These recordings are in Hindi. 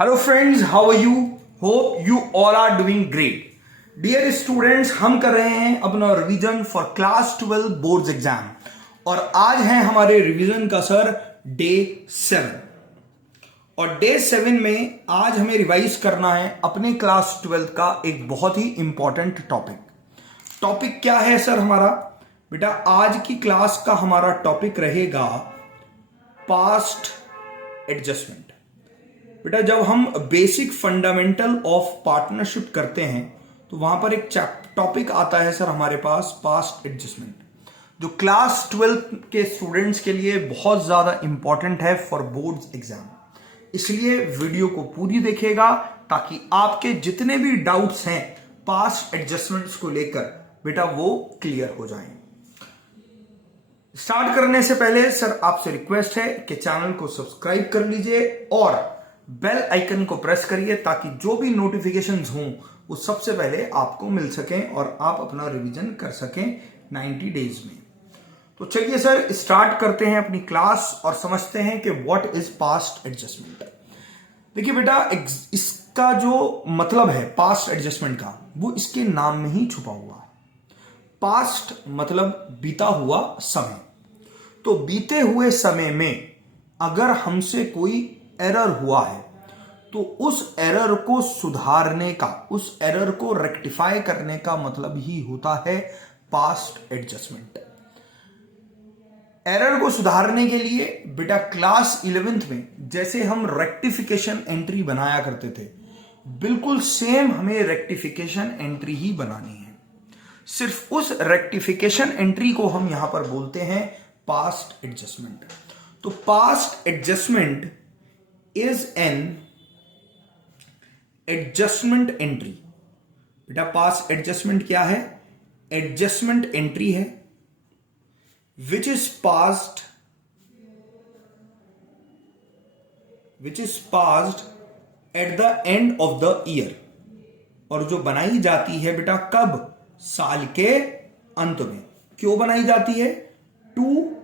Hello friends, how are you? Hope you all are doing great. Dear students, हम कर रहे हैं अपना revision for class 12 boards exam और आज है हमारे रिवीजन का सर डे 7। और डे 7 में आज हमें रिवाइज करना है अपने क्लास 12 का एक बहुत ही इंपॉर्टेंट टॉपिक क्या है सर हमारा? बेटा आज की क्लास का हमारा टॉपिक रहेगा पास्ट एडजस्टमेंट। बेटा जब हम बेसिक फंडामेंटल ऑफ पार्टनरशिप करते हैं तो वहां पर एक टॉपिक आता है सर हमारे पास पास्ट एडजस्टमेंट, जो क्लास 12 के स्टूडेंट्स के लिए बहुत ज्यादा इंपॉर्टेंट है फॉर बोर्ड्स एग्जाम। इसलिए वीडियो को पूरी देखिएगा ताकि आपके जितने भी डाउट्स हैं पास्ट एडजस्टमेंट्स को लेकर बेटा वो क्लियर हो जाएं। स्टार्ट करने से पहले सर आपसे रिक्वेस्ट है कि चैनल को सब्सक्राइब कर लीजिए और बेल आइकन को प्रेस करिए ताकि जो भी नोटिफिकेशंस हों वो सबसे पहले आपको मिल सकें और आप अपना रिवीजन कर सकें 90 डेज में। तो चलिए सर स्टार्ट करते हैं अपनी क्लास और समझते हैं कि व्हाट इज पास्ट एडजस्टमेंट। देखिए बेटा इसका जो मतलब है पास्ट एडजस्टमेंट का वो इसके नाम में ही छुपा हुआ है। पास्ट मतलब बीता हुआ समय। तो बीते हुए समय में अगर हमसे कोई एरर हुआ है तो उस एरर को सुधारने का, उस एरर को रेक्टिफाई करने का मतलब ही होता है पास्ट एडजस्टमेंट। एरर को सुधारने के लिए बेटा क्लास 11th में जैसे हम रेक्टिफिकेशन एंट्री बनाया करते थे, बिल्कुल सेम हमें रेक्टिफिकेशन एंट्री ही बनानी है। सिर्फ उस रेक्टिफिकेशन एंट्री को हम यहां पर बोलते हैं पास्ट एडजस्टमेंट। तो past adjustment is an adjustment entry. बेटा पास्ट एडजस्टमेंट क्या है? एडजस्टमेंट एंट्री है which is passed at the end of the year, और जो बनाई जाती है बेटा कब? साल के अंत में। क्यों बनाई जाती है? To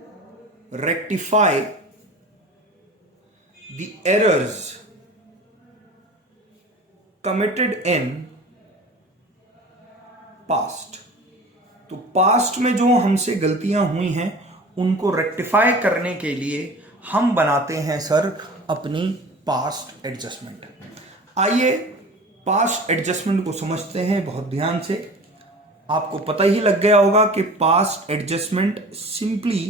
rectify the errors committed in past. तो पास्ट में जो हमसे गलतियां हुई हैं उनको रेक्टिफाई करने के लिए हम बनाते हैं सर अपनी पास्ट एडजस्टमेंट। आइए पास्ट एडजस्टमेंट को समझते हैं बहुत ध्यान से। आपको पता ही लग गया होगा कि पास्ट एडजस्टमेंट सिंपली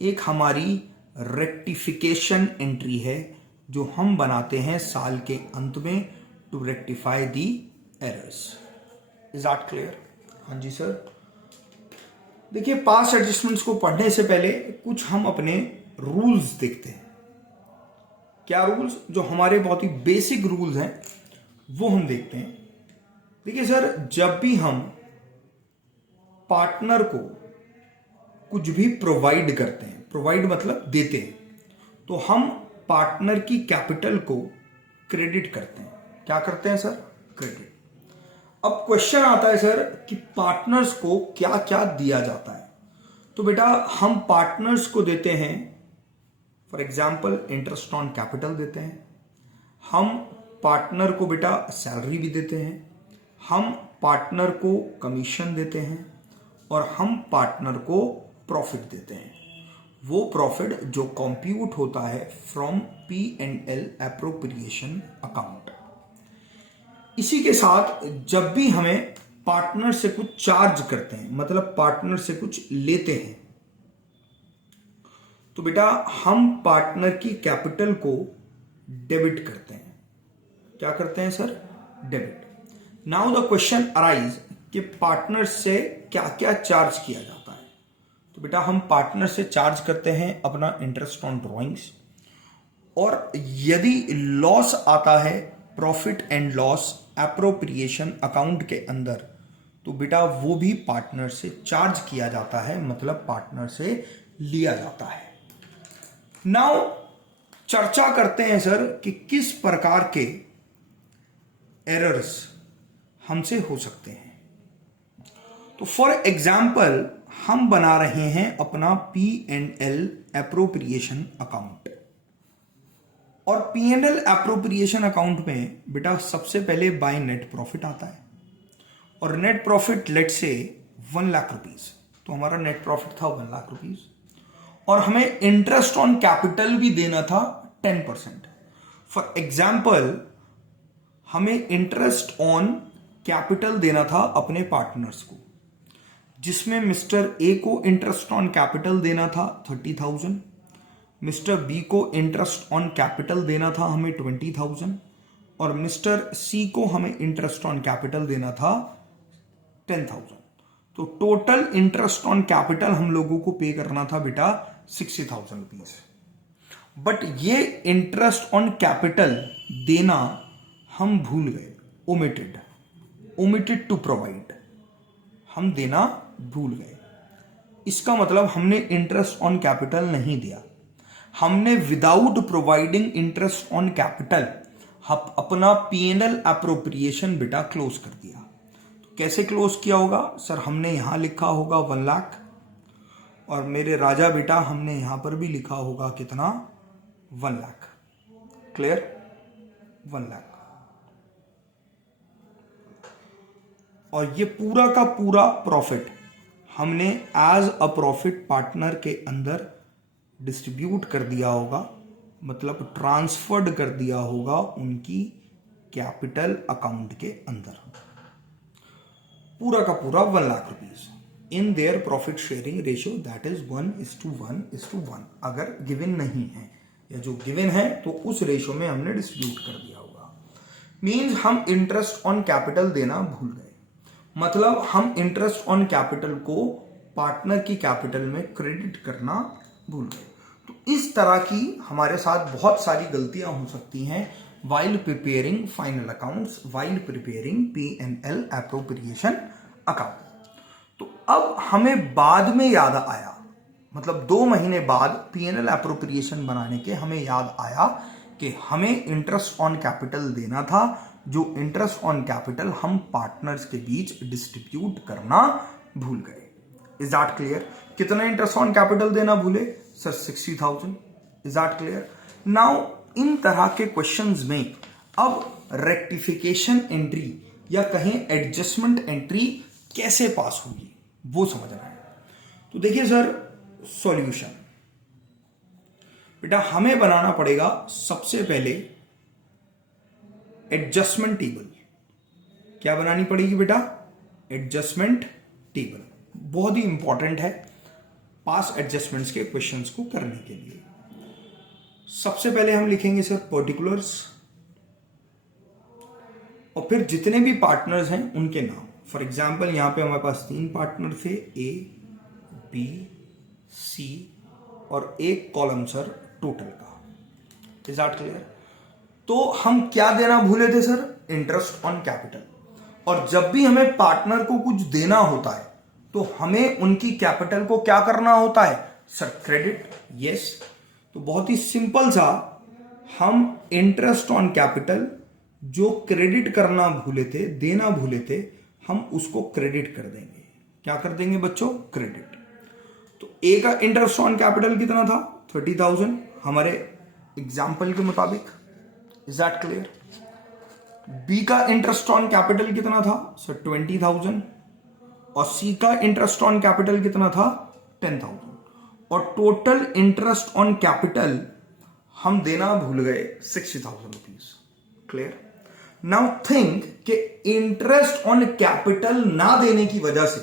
एक हमारी रेक्टिफिकेशन एंट्री है जो हम बनाते हैं साल के अंत में to rectify the errors. Is that clear? हाँ जी सर। देखिए पास्ट एडजस्टमेंट्स को पढ़ने से पहले कुछ हम अपने रूल्स देखते हैं। क्या रूल्स? जो हमारे बहुत ही बेसिक रूल्स हैं वो हम देखते हैं। देखिए सर, जब भी हम पार्टनर को कुछ भी प्रोवाइड करते हैं, प्रोवाइड मतलब देते हैं, तो हम पार्टनर की कैपिटल को क्रेडिट करते हैं। क्या करते हैं सर? क्रेडिट। अब क्वेश्चन आता है सर कि पार्टनर्स को क्या क्या दिया जाता है। तो बेटा हम पार्टनर्स को देते हैं for example interest on capital देते हैं, हम पार्टनर को बेटा सैलरी भी देते हैं, हम पार्टनर को कमीशन देते हैं और हम पार्टनर को प्रॉफिट देते हैं। वो प्रॉफिट जो कंप्यूट होता है फ्रॉम P&L एप्रोप्रिएशन अकाउंट। इसी के साथ जब भी हमें पार्टनर से कुछ चार्ज करते हैं, मतलब पार्टनर से कुछ लेते हैं, तो बेटा हम पार्टनर की कैपिटल को डेबिट करते हैं। क्या करते हैं sir? Debit. Now the question arise कि पार्टनर से क्या क्या चार्ज किया जाता है। तो बेटा हम पार्टनर से चार्ज करते हैं अपना इंटरेस्ट ऑन ड्रॉइंग्स, और यदि लॉस आता है profit and loss appropriation account के अंदर, तो बेटा वो भी पार्टनर से चार्ज किया जाता है, मतलब पार्टनर से लिया जाता है। नाउ चर्चा करते हैं सर कि किस प्रकार के एरर्स हमसे हो सकते हैं। तो फॉर एग्जाम्पल हम बना रहे हैं अपना P&L एप्रोप्रिएशन अकाउंट। और P&L एप्रोप्रिएशन अकाउंट में बेटा सबसे पहले बाय नेट प्रॉफिट आता है, और नेट प्रॉफिट लेट से 1 लाख रुपीज, तो हमारा नेट प्रॉफिट था 1 लाख रुपीज, और हमें इंटरेस्ट ऑन कैपिटल भी देना था 10%। फॉर एग्जाम्पल हमें इंटरेस्ट ऑन कैपिटल देना था अपने पार्टनर्स को, जिसमें मिस्टर ए को इंटरेस्ट ऑन कैपिटल देना था 30,000, मिस्टर बी को इंटरेस्ट ऑन कैपिटल देना था हमें 20,000, और मिस्टर सी को हमें इंटरेस्ट ऑन कैपिटल देना था 10,000। तो टोटल इंटरेस्ट ऑन कैपिटल हम लोगों को पे करना था बेटा 60,000 रुपीज। बट ये इंटरेस्ट ऑन कैपिटल देना हम भूल गए, ओमिटेड टू प्रोवाइड, हम देना भूल गए। इसका मतलब हमने इंटरेस्ट ऑन कैपिटल नहीं दिया, हमने without providing interest on capital अपना P&L एप्रोप्रिएशन बेटा क्लोज कर दिया। तो कैसे क्लोज किया होगा सर? हमने यहां लिखा होगा 1 लाख, और मेरे राजा बेटा हमने यहां पर भी लिखा होगा कितना? 1 लाख। क्लियर? 1 लाख। और ये पूरा का पूरा प्रॉफिट हमने एज अ प्रॉफिट पार्टनर के अंदर डिस्ट्रीब्यूट कर दिया होगा, मतलब ट्रांसफर्ड कर दिया होगा उनकी कैपिटल अकाउंट के अंदर, पूरा का पूरा 1 lakh rupees in their profit sharing ratio, that is 1:1:1 अगर गिवन नहीं है, या जो गिवन है तो उस रेशियो में हमने डिस्ट्रीब्यूट कर दिया होगा। मींस हम इंटरेस्ट ऑन कैपिटल देना भूल गए, मतलब हम इंटरेस्ट ऑन कैपिटल को पार्टनर की कैपिटल में क्रेडिट करना भूल गए। तो इस तरह की हमारे साथ बहुत सारी गलतियां हो सकती हैं while preparing final accounts, while preparing P&L appropriation account। तो अब हमें बाद में याद आया, मतलब 2 महीने बाद P&L एप्रोप्रिएशन बनाने के हमें याद आया कि हमें इंटरेस्ट ऑन कैपिटल देना था, जो इंटरेस्ट ऑन कैपिटल हम पार्टनर्स के बीच डिस्ट्रीब्यूट करना भूल गए। Is that clear? कितना इंटरेस्ट ऑन कैपिटल देना भूले sir? 60,000। Is that clear? Now in तरह के क्वेश्चंस में अब रेक्टिफिकेशन एंट्री या कहें एडजस्टमेंट एंट्री कैसे पास होगी वो समझना है। तो देखिए सर, सॉल्यूशन बेटा हमें बनाना पड़ेगा सबसे पहले एडजस्टमेंट टेबल। क्या बनानी पड़ेगी बेटा? एडजस्टमेंट टेबल बहुत ही इंपॉर्टेंट है पास एडजस्टमेंट्स के क्वेश्चंस को करने के लिए। सबसे पहले हम लिखेंगे सर पर्टिकुलर्स, और फिर जितने भी पार्टनर्स हैं उनके नाम। फॉर एग्जाम्पल यहां पे हमारे पास 3 पार्टनर थे, ए, बी, सी, और एक कॉलम सर टोटल का। Is that clear? तो हम क्या देना भूले थे सर? Interest on capital. और जब भी हमें पार्टनर को कुछ देना होता है तो हमें उनकी कैपिटल को क्या करना होता है सर? क्रेडिट। यस। तो बहुत ही सिंपल सा, हम इंटरेस्ट ऑन कैपिटल जो क्रेडिट करना भूले थे, देना भूले थे, हम उसको क्रेडिट कर देंगे। क्या कर देंगे बच्चों? क्रेडिट। तो ए का इंटरेस्ट ऑन कैपिटल कितना था? 30,000 हमारे एग्जाम्पल के मुताबिक। Is that clear? बी का इंटरेस्ट ऑन कैपिटल कितना था सर? 20,000। और सी का इंटरेस्ट ऑन कैपिटल कितना था? 10,000। और टोटल इंटरेस्ट ऑन कैपिटल हम देना भूल गए 60,000 रुपीज। क्लियर? नाउ थिंक कि इंटरेस्ट ऑन कैपिटल ना देने की वजह से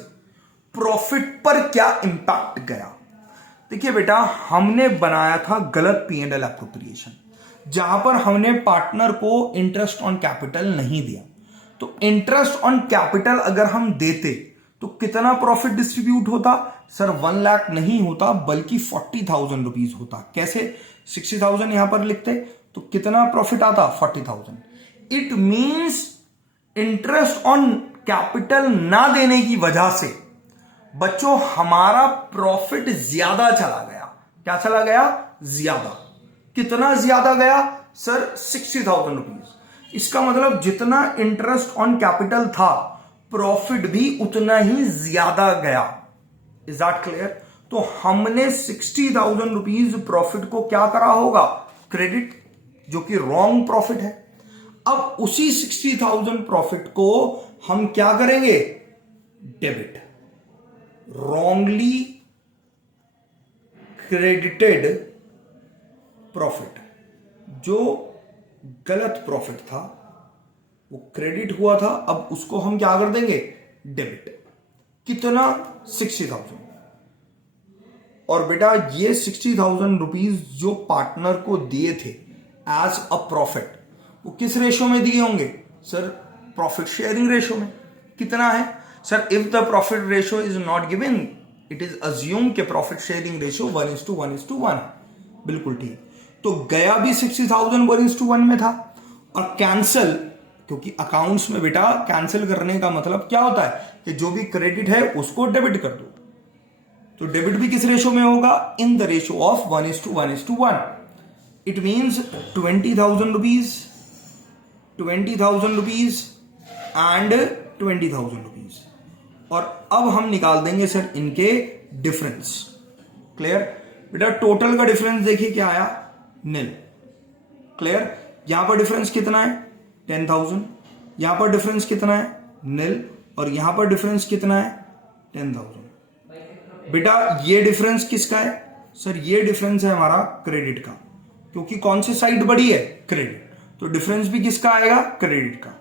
प्रॉफिट पर क्या इंपैक्ट गया। देखिए बेटा, हमने बनाया था गलत P&L एप्रोप्रिएशन, जहां पर हमने पार्टनर को इंटरेस्ट ऑन कैपिटल नहीं दिया। तो इंटरेस्ट ऑन कैपिटल अगर हम देते तो कितना प्रॉफिट डिस्ट्रीब्यूट होता सर? 1 लाख नहीं होता, बल्कि 40,000 रुपीज होता। कैसे? 60,000 यहां पर लिखते तो कितना प्रॉफिट आता? 40,000। It means interest on capital ना देने की वजह से बच्चों हमारा प्रॉफिट ज्यादा चला गया। क्या चला गया? ज्यादा। कितना ज्यादा गया सर? 60,000 रुपीज। इसका मतलब जितना इंटरेस्ट ऑन कैपिटल था, प्रॉफिट भी उतना ही ज्यादा गया। Is that clear? तो हमने 60,000 रुपीज प्रॉफिट को क्या करा होगा? क्रेडिट। जो कि रॉन्ग प्रॉफिट है। अब उसी 60,000 प्रॉफिट को हम क्या करेंगे, डेबिट, रॉन्गली क्रेडिटेड प्रॉफिट, जो गलत प्रॉफिट था वो क्रेडिट हुआ था, अब उसको हम क्या कर देंगे, डेबिट। कितना, 60,000। और बेटा ये 60,000 रुपीज जो पार्टनर को दिए थे एज अ प्रॉफिट, वो किस रेशो में दिए होंगे सर, प्रॉफिट शेयरिंग रेशो में। कितना है sir, if the profit ratio is not given it is assume के प्रॉफिट शेयरिंग रेशो 1:1:1। बिल्कुल ठीक। तो गया भी 60,000 1:1 में था, और कैंसल, क्योंकि अकाउंट्स में बेटा कैंसिल करने का मतलब क्या होता है कि जो भी क्रेडिट है उसको डेबिट कर दो। तो डेबिट भी किस रेशो में होगा, in the ratio of 1:1:1। It means 20,000 rupees, 20,000 rupees and 20,000 rupees. और अब हम निकाल देंगे सर इनके डिफरेंस। क्लियर बेटा, टोटल का डिफरेंस देखिए क्या आया, नील। क्लियर, यहां पर डिफरेंस कितना है 10,000, यहां पर डिफरेंस कितना है नील, और यहां पर डिफरेंस कितना है 10,000। बेटा ये डिफरेंस किसका है सर, ये डिफरेंस है हमारा क्रेडिट का, क्योंकि कौन सी साइड बड़ी है, क्रेडिट, तो डिफरेंस भी किसका आएगा, क्रेडिट का।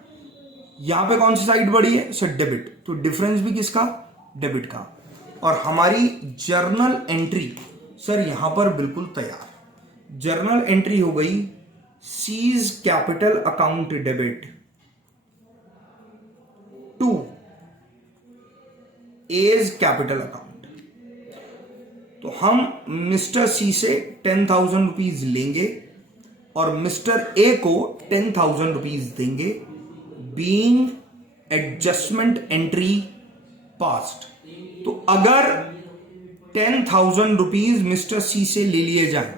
यहां पे कौन सी साइड बड़ी है सर, डेबिट, तो डिफरेंस भी किसका, डेबिट का। और हमारी जर्नल एंट्री सर यहां पर बिल्कुल तैयार। जर्नल एंट्री हो गई, C's capital account debit to A's capital account. तो हम मिस्टर सी से 10,000 रुपीज लेंगे और मिस्टर ए को 10,000 रुपीज देंगे, बीइंग एडजस्टमेंट एंट्री पास्ट। तो अगर 10,000 रुपीज मिस्टर सी से ले लिए जाएं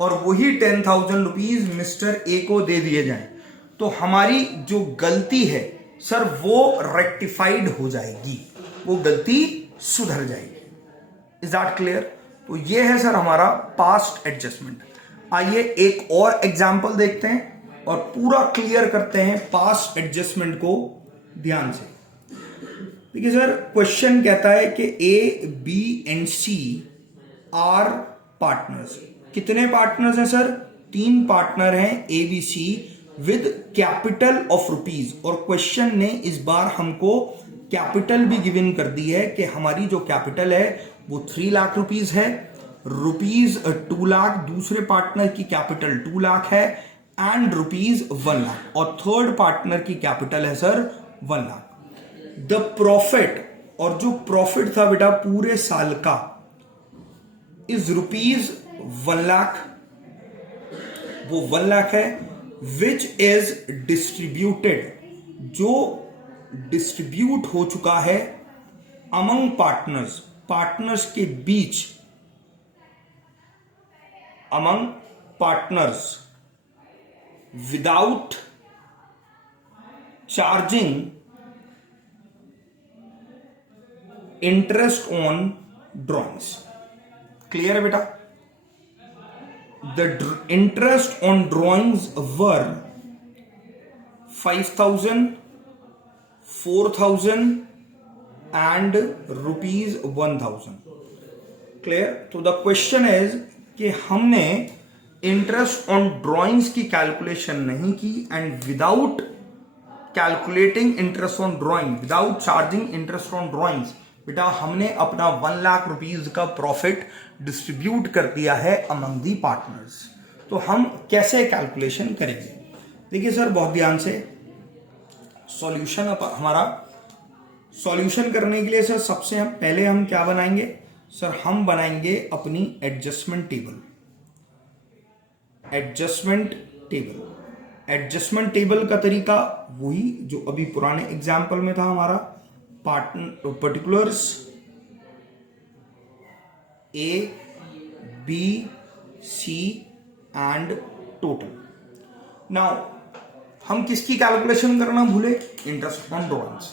और वही 10,000 रुपीज मिस्टर ए को दे दिए जाएं, तो हमारी जो गलती है सर वो रेक्टिफाइड हो जाएगी, वो गलती सुधर जाएगी। Is that clear? तो ये है सर हमारा पास्ट एडजस्टमेंट। आइए एक और एग्जांपल देखते हैं और पूरा क्लियर करते हैं पास्ट एडजस्टमेंट को ध्यान से। देखिए सर, क्वेश्चन कहता है कि A, B and C are partners. कितने पार्टनर्स हैं सर? 3 पार्टनर हैं A, B, C with capital of rupees. और क्वेश्चन ने इस बार हमको कैपिटल भी गिवन कर दी है कि हमारी जो कैपिटल है वो 3 लाख रुपीज है, रुपीज 2 लाख, दूसरे पार्टनर की कैपिटल 2 लाख है, एंड रुपीज 1 लाख, और थर्ड पार्टनर की कैपिटल है सर 1 लाख। द प्रॉफिट, और जो प्रॉफिट था बेटा पूरे साल का, इज रुपीज 1 लाख, वो 1 लाख है, विच इज डिस्ट्रीब्यूटेड, जो डिस्ट्रीब्यूट हो चुका है अमंग पार्टनर्स, पार्टनर्स के बीच, among partners, without charging interest on drawings. Clear है बेटा? The interest on drawings were 5,000, 4,000 and rupees 1,000। Clear? तो द क्वेश्चन इज कि हमने इंटरेस्ट ऑन ड्रॉइंग्स की कैलकुलेशन नहीं की, and without calculating interest on drawing, without charging interest on drawings, बेटा हमने अपना 1 लाख रुपीज का प्रॉफिट डिस्ट्रीब्यूट कर दिया है अमंग दी पार्टनर्स। तो हम कैसे कैलकुलेशन करेंगे? देखिए सर बहुत ध्यान से, सॉल्यूशन हमारा सॉल्यूशन करने के लिए सर सबसे हम पहले हम क्या बनाएंगे सर, हम बनाएंगे अपनी adjustment table. Adjustment table, adjustment table का तरीका वही जो अभी पुराने एग्जाम्पल में था हमारा, particulars A, B, C and total. Now हम किसकी कैलकुलेशन करना भूले? Interest on drawings.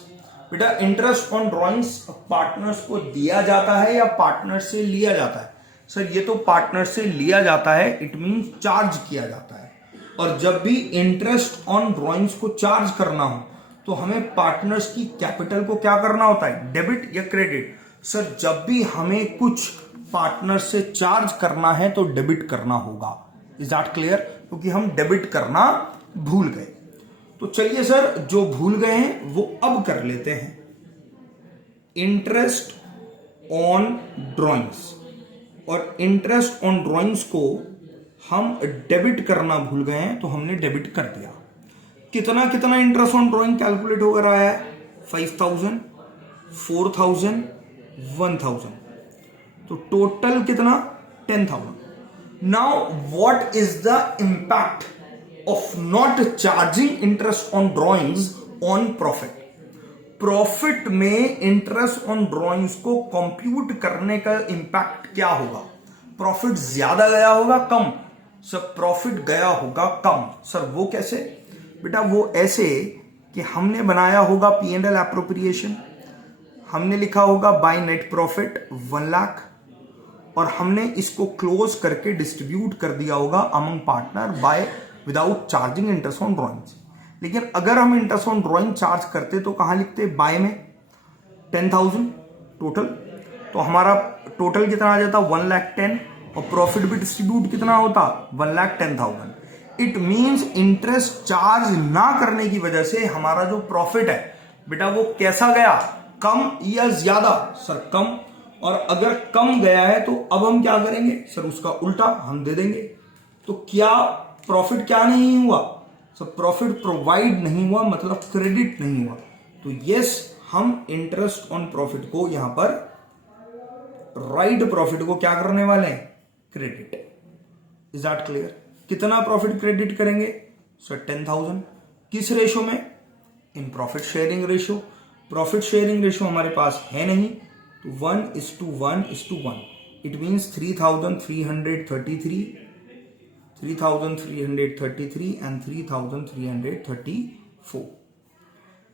बेटा इंटरेस्ट ऑन ड्रॉइंग्स पार्टनर्स को दिया जाता है या पार्टनर से लिया जाता है? सर ये तो पार्टनर से लिया जाता है, इट मींस चार्ज किया जाता है। और जब भी इंटरेस्ट ऑन ड्रॉइंग्स को चार्ज करना हो तो हमें पार्टनर्स की कैपिटल को क्या करना होता है, डेबिट या क्रेडिट? सर जब भी हमें कुछ पार्टनर से चार्ज करना है तो डेबिट करना होगा। Is that clear? क्योंकि हम डेबिट करना भूल गए। तो चलिए सर, जो भूल गए हैं वो अब कर लेते हैं। इंटरेस्ट ऑन ड्रॉइंग्स, और इंटरेस्ट ऑन ड्रॉइंग्स को हम डेबिट करना भूल गए हैं तो हमने डेबिट कर दिया। कितना कितना इंटरेस्ट ऑन ड्रॉइंग कैलकुलेट हो रहा है? 5000, 4000, 1000, तो टोटल कितना? 10,000। Now what is the impact of not charging interest on drawings on profit? Profit में इंटरेस्ट ऑन ड्रॉइंग्स को कंप्यूट करने का इंपैक्ट क्या होगा? प्रॉफिट ज्यादा गया होगा, कम? सर प्रॉफिट गया होगा कम। सर वो कैसे? बेटा वो ऐसे कि हमने बनाया होगा P&L एप्रोप्रिएशन, हमने लिखा होगा बाय नेट प्रॉफिट 1 लाख, और हमने इसको क्लोज करके डिस्ट्रीब्यूट कर दिया होगा among partner by without charging interest on drawings. लेकिन अगर हम इंटरेस्ट ऑन ड्रॉइंग चार्ज करते तो कहां लिखते? बाय में 10,000 टोटल, तो हमारा टोटल कितना आ जाता? 1,10,000, और प्रॉफिट भी डिस्ट्रीब्यूट कितना होता? 1,10,000। इट मींस इंटरेस्ट चार्ज ना करने की वजह से हमारा जो प्रॉफिट है बेटा वो कैसा गया? कम या ज्यादा? सर कम। और अगर कम गया है तो अब हम क्या करेंगे? सर उसका उल्टा हम दे देंगे। तो क्या प्रॉफिट क्या नहीं हुआ? सर प्रॉफिट प्रोवाइड नहीं हुआ, मतलब क्रेडिट नहीं हुआ। तो यस, हम इंटरेस्ट ऑन प्रॉफिट को यहां पर राइट प्रॉफिट को क्या करने वाले हैं? क्रेडिट। Is that clear? कितना प्रॉफिट क्रेडिट करेंगे? सर 10,000। किस रेशो में? In profit sharing ratio. Profit sharing ratio हमारे पास है नहीं, तो 1:1:1। It means 3,333 and 3,334।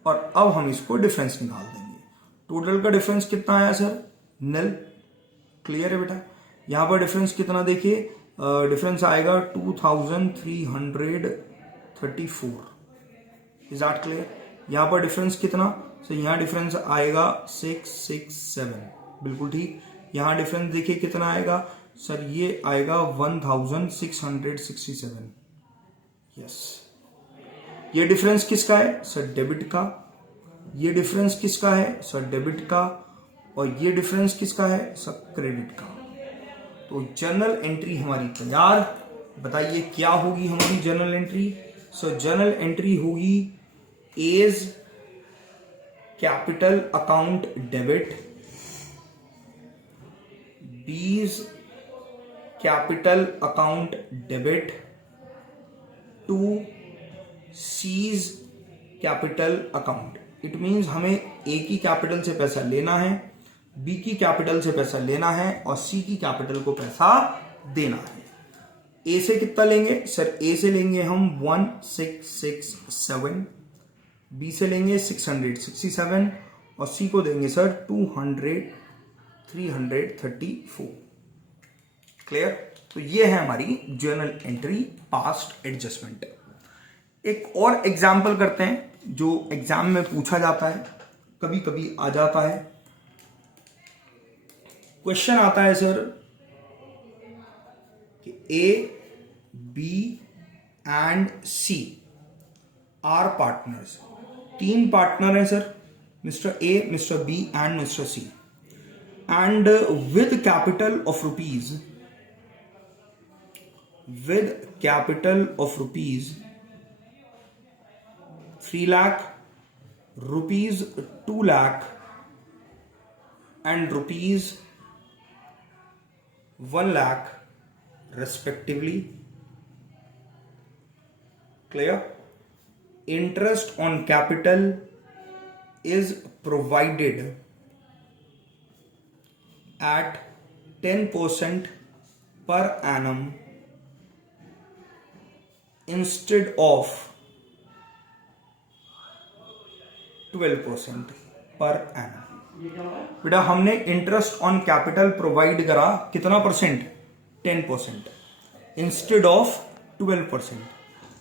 और अब हम इसको डिफरेंस निकाल देंगे। टोटल का डिफरेंस कितना आया सर? nil। क्लियर है बेटा? यहां पर डिफरेंस कितना देखिए, डिफरेंस आएगा 2,334। Is that clear? यहां पर डिफरेंस कितना? सो यहां डिफरेंस आएगा 667। बिल्कुल ठीक। यहां डिफरेंस देखिए कितना आएगा सर? ये आएगा 1,667। यस। ये डिफरेंस किसका है सर? डेबिट का। ये डिफरेंस किसका है सर? डेबिट का। और ये डिफरेंस किसका है सर? क्रेडिट का। तो जर्नल एंट्री हमारी तैयार। बताइए क्या होगी हमारी journal entry? So journal entry होगी A's capital account debit, B's capital account debit, to C's capital account. It means हमें ए की कैपिटल से पैसा लेना है, बी की कैपिटल से पैसा लेना है, और सी की कैपिटल को पैसा देना है। ए से कितना लेंगे सर? ए से लेंगे हम 1,667, बी से लेंगे 667, और सी को देंगे सर 334। क्लियर? तो ये है हमारी जर्नल एंट्री पास्ट एडजस्टमेंट। एक और एग्जाम्पल करते हैं जो एग्जाम में पूछा जाता है, कभी कभी आ जाता है। क्वेश्चन आता है सर कि A, B and C are partners. 3 partner हैं sir, mister A, mister B and mister C, and with capital of rupees 3 lakh, rupees 2 lakh and rupees 1 lakh respectively. Clear? Interest on capital is provided at 10% per annum instead of 12% per annum. बेटा हमने इंटरेस्ट ऑन कैपिटल प्रोवाइड करा कितना परसेंट? 10% instead of 12%।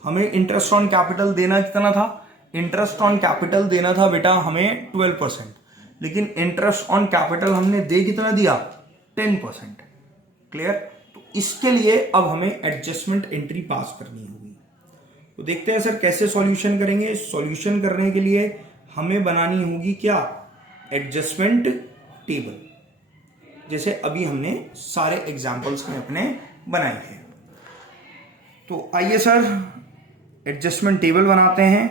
हमें इंटरेस्ट ऑन कैपिटल देना कितना था? इंटरेस्ट ऑन कैपिटल देना था बेटा हमें 12%, लेकिन इंटरेस्ट ऑन कैपिटल हमने दे कितना दिया? 10%। क्लियर? तो इसके लिए अब हमें एडजस्टमेंट एंट्री पास करनी होगी। तो देखते हैं सर कैसे सॉल्यूशन करेंगे। सॉल्यूशन करने के लिए हमें बनानी होगी क्या? एडजस्टमेंट टेबल, जैसे अभी हमने सारे एग्जांपल्स में अपने बनाए हैं। तो आइए सर एडजस्टमेंट टेबल बनाते हैं।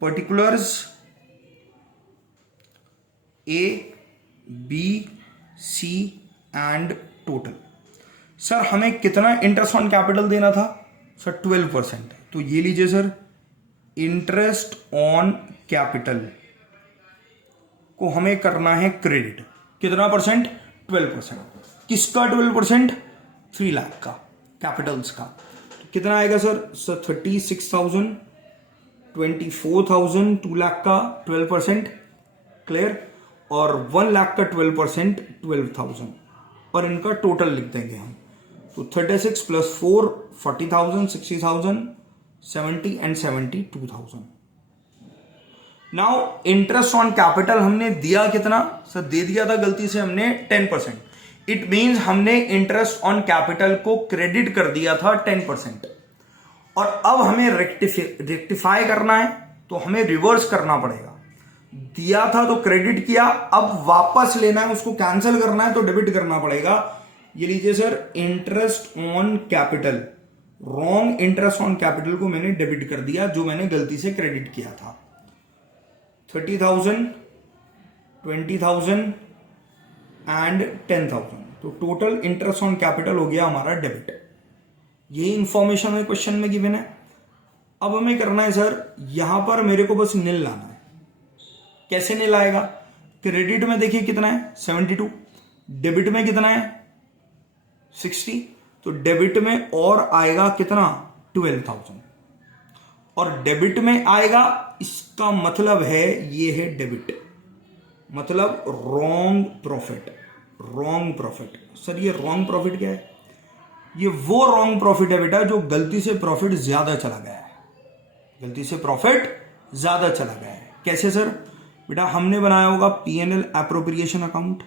Particulars A, B, C and total. Sir हमें कितना इंटरेस्ट ऑन कैपिटल देना था? सर 12%। तो ये लीजिए सर, इंटरेस्ट ऑन कैपिटल को हमें करना है क्रेडिट। कितना परसेंट? 12%। किसका 12%? 3 लाख का, कैपिटल्स का। तो कितना आएगा सर? 36,000, 24,000, 2 लाख का 12%। क्लियर? और 1 लाख का 12%, 12,000। और इनका टोटल लिख देंगे हम। तो 36 plus 4 40,000, 60,000, 70 and 72,000। Now interest on capital हमने दिया कितना? सर दे दिया था गलती से हमने 10%। इट मींस हमने इंटरेस्ट ऑन कैपिटल को क्रेडिट कर दिया था 10%। और अब हमें रेक्टिफाई करना है, तो हमें रिवर्स करना पड़ेगा। दिया था तो क्रेडिट किया, अब वापस लेना है, उसको कैंसिल करना है तो डेबिट करना पड़ेगा। ये लीजिए sir, interest on capital, wrong interest on capital को मैंने डेबिट कर दिया, जो मैंने गलती से क्रेडिट किया था। 30,000, 20,000 एंड 10,000। तो टोटल इंटरेस्ट ऑन कैपिटल हो गया हमारा डेबिट। ये इंफॉर्मेशन है क्वेश्चन में गिवन है। अब हमें करना है सर, यहां पर मेरे को बस नील लाना है। कैसे नील आएगा? क्रेडिट में देखिए कितना है? 72। डेबिट में कितना है? 60। तो डेबिट में और आएगा कितना? 12,000। और डेबिट में आएगा, इसका मतलब है ये है डेबिट, मतलब wrong profit. Wrong profit. Sir ये रॉन्ग प्रॉफिट क्या है? ये वो रॉन्ग प्रॉफिट है बेटा जो गलती से प्रॉफिट ज्यादा चला गया है। गलती से प्रॉफिट ज्यादा चला गया है। कैसे सर? बेटा हमने बनाया होगा P&L एप्रोप्रिएशन अकाउंट,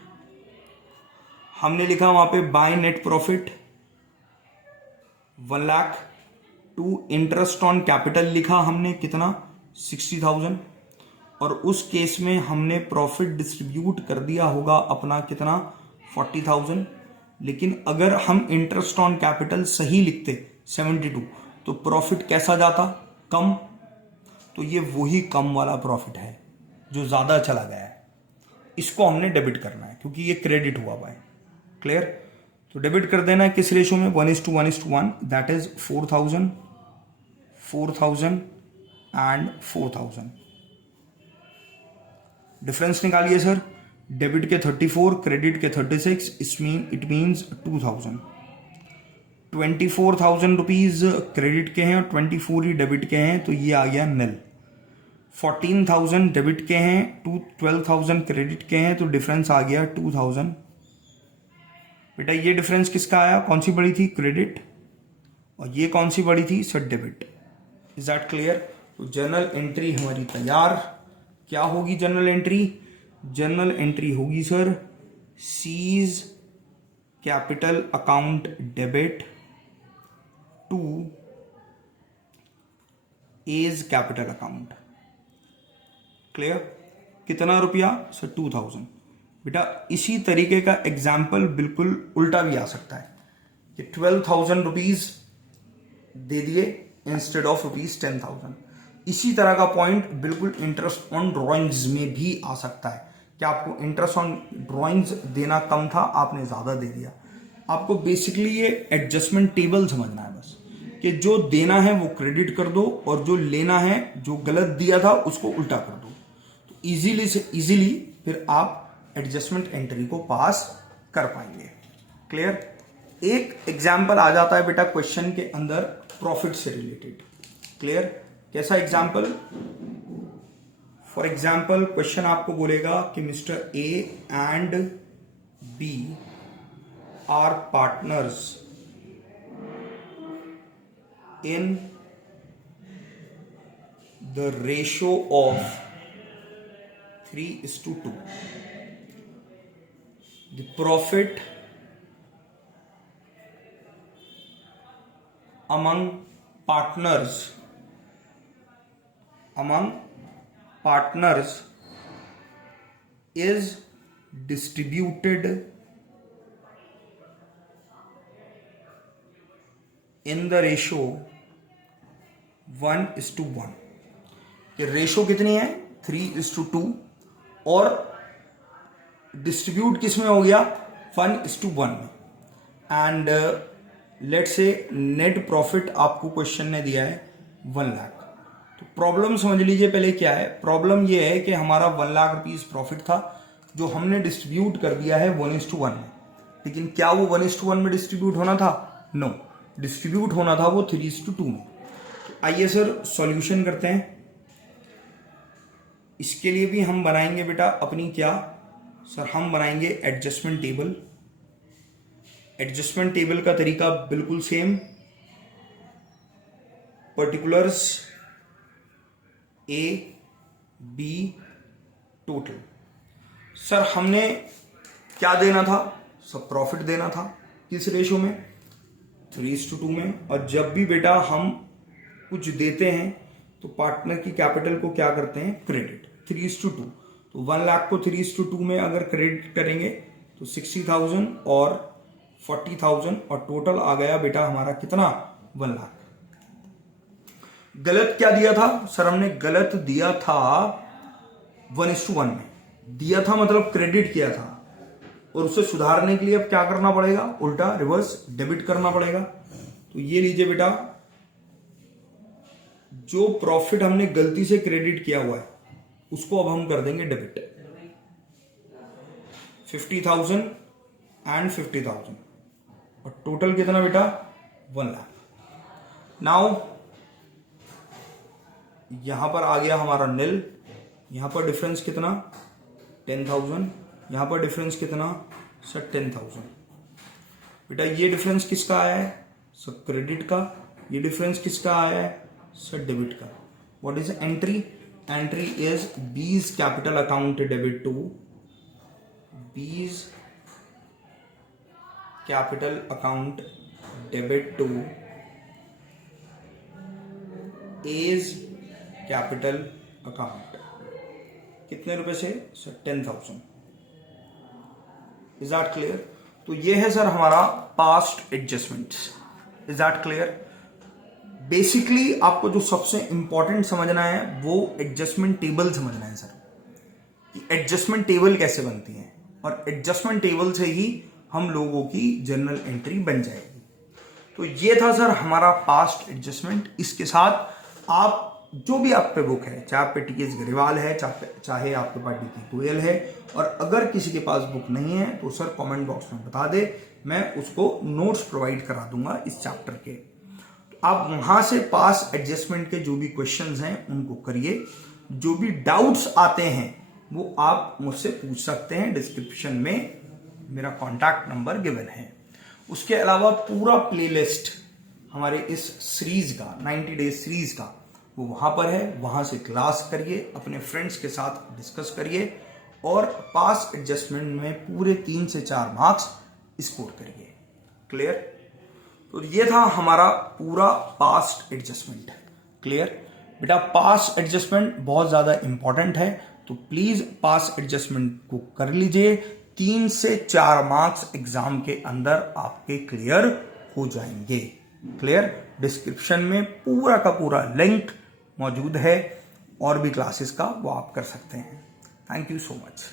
हमने लिखा वहां पे by net profit 1 lakh. To interest on capital लिखा हमने कितना? 60,000। और उस केस में हमने प्रॉफिट डिस्ट्रीब्यूट कर दिया होगा अपना कितना? 40,000। लेकिन अगर हम इंटरेस्ट ऑन कैपिटल सही लिखते 72, तो प्रॉफिट कैसा जाता? कम। तो ये वही कम वाला प्रॉफिट है जो ज्यादा चला गया है, इसको हमने डेबिट करना है क्योंकि ये क्रेडिट हुआ हुआ है। क्लियर? तो डेबिट कर देना है किस रेशो में? 1:1:1, दैट इज 4,000, 4,000 एंड 4,000। डिफरेंस निकालिए सर। डेबिट के 34, क्रेडिट के 36, इट मीन्स 2,000। 24,000 रुपीज क्रेडिट के हैं और 24 ही डेबिट के हैं, तो ये आ गया नल। 14,000 डेबिट के हैं, 12,000 क्रेडिट के हैं, तो डिफरेंस आ गया 2,000। बेटा ये डिफरेंस किसका आया? कौन सी बड़ी थी? क्रेडिट। और ये कौन सी बड़ी थी? Sir debit. Is that clear? तो जर्नल एंट्री हमारी तैयार। क्या होगी जर्नल एंट्री? जर्नल एंट्री होगी sir, C's capital account debit to A's capital account. Clear? कितना रुपया? सर 2,000। बेटा इसी तरीके का एग्जाम्पल बिल्कुल उल्टा भी आ सकता है कि 12,000 रुपीज दे दिए इंस्टेड ऑफ रुपीज 10,000। इसी तरह का पॉइंट बिल्कुल इंटरेस्ट ऑन ड्राइंग्स में भी आ सकता है कि आपको इंटरेस्ट ऑन ड्राइंग्स देना कम था, आपने ज्यादा दे दिया। आपको बेसिकली ये एडजस्टमेंट टेबल समझना है बस, कि जो देना है वो क्रेडिट कर दो और जो लेना है, जो गलत दिया था उसको उल्टा कर दो। तो इजीली से इजीली फिर आप एडजस्टमेंट एंट्री को पास कर पाएंगे। क्लियर? एक एग्जाम्पल आ जाता है बेटा क्वेश्चन के अंदर प्रॉफिट से रिलेटेड। क्लियर? कैसा एग्जाम्पल? फॉर एग्जाम्पल क्वेश्चन आपको बोलेगा कि mister A and B are partners in the ratio of 3:2. The profit among partners is distributed in the ratio 1:1. ये रेशो कितनी है? 3:2 और डिस्ट्रीब्यूट किस में हो गया? 1:1 में. And let's say net profit आपको क्वेश्चन ने दिया है 1 लाख. तो प्रॉब्लम समझ लीजिए पहले क्या है. प्रॉब्लम ये है कि हमारा 1 लाख रुपीस प्रॉफिट था जो हमने डिस्ट्रीब्यूट कर दिया है 1:1 में. लेकिन क्या वो 1:1 में डिस्ट्रीब्यूट होना था? नो, डिस्ट्रीब्यूट होना था वो 3:2 में. तो आइए सर सॉल्यूशन करते हैं. इसके लिए भी हम बनाएंगे बेटा अपनी क्या सर, हम बनाएंगे एडजस्टमेंट टेबल. एडजस्टमेंट टेबल का तरीका बिल्कुल same. Particulars A B total. Sir हमने क्या देना था? सब प्रॉफिट देना था. किस रेशो में? 3:2 में. और जब भी बेटा हम कुछ देते हैं तो पार्टनर की कैपिटल को क्या करते हैं? क्रेडिट. 3:2. तो 1 लाख को 3:2 में अगर क्रेडिट करेंगे तो 60,000 और 40,000 और टोटल आ गया बेटा हमारा कितना? 1 लाख. गलत क्या दिया था सर? हमने गलत दिया था 1:1 में दिया था, मतलब क्रेडिट किया था. और उसे सुधारने के लिए अब क्या करना पड़ेगा? उल्टा रिवर्स डेबिट करना पड़ेगा. तो ये लीजिए बेटा, जो प्रॉफिट हमने गलती से क्रेडिट किया हुआ है उसको अब हम कर देंगे डेबिट. 50,000 एंड 50,000 और टोटल कितना बेटा? 1 लाख. नाउ यहां पर आ गया हमारा नील. यहां पर डिफरेंस कितना? 10,000. यहां पर डिफरेंस कितना सर? 10,000. बेटा ये डिफरेंस किसका आया है सर? क्रेडिट का. ये डिफरेंस किसका आया है सर? डेबिट का. What is entry? Entry is B's capital account debit to B's capital account debit to A's capital account. कितने रुपए से सर? 10,000. Is that clear? तो ये है सर हमारा past adjustments. Is that clear? Basically आपको जो सबसे इंपॉर्टेंट समझना है वो एडजस्टमेंट टेबल समझना है सर, कि एडजस्टमेंट टेबल कैसे बनती है. और एडजस्टमेंट टेबल से ही हम लोगों की जर्नल एंट्री बन जाएगी. तो ये था सर हमारा पास्ट एडजस्टमेंट. इसके साथ आप जो भी आप पे बुक है, चाहे आप पे टीएस गरीवाल है, चाहे आपके पास डीके गोयल है, और अगर किसी के पास बुक नहीं है तो सर कमेंट बॉक्स में बता दे, मैं उसको नोट्स प्रोवाइड करा दूंगा इस चैप्टर के. तो आप वहां से पास एडजस्टमेंट के जो भी क्वेश्चंस हैं उनको करिए. जो भी डाउट्स आते हैं वो आप मुझसे पूछ सकते हैं. डिस्क्रिप्शन में मेरा कॉन्टैक्ट नंबर गिवन है. उसके अलावा पूरा प्लेलिस्ट हमारे इस सीरीज का 90 डेज सीरीज का वो वहां पर है. वहां से क्लास करिए, अपने फ्रेंड्स के साथ डिस्कस करिए और पास एडजस्टमेंट में पूरे 3 से 4 मार्क्स स्कोर करिए. क्लियर? तो ये था हमारा पूरा पास्ट एडजस्टमेंट. क्लियर बेटा? पास्ट एडजस्टमेंट बहुत ज्यादा इंपॉर्टेंट है, तो प्लीज पास एडजस्टमेंट को कर लीजिए. 3 से 4 मार्क्स एग्जाम के अंदर आपके क्लियर हो जाएंगे. क्लियर? डिस्क्रिप्शन में पूरा का पूरा लिंक मौजूद है और भी क्लासेस का वो आप कर सकते हैं. Thank you so much.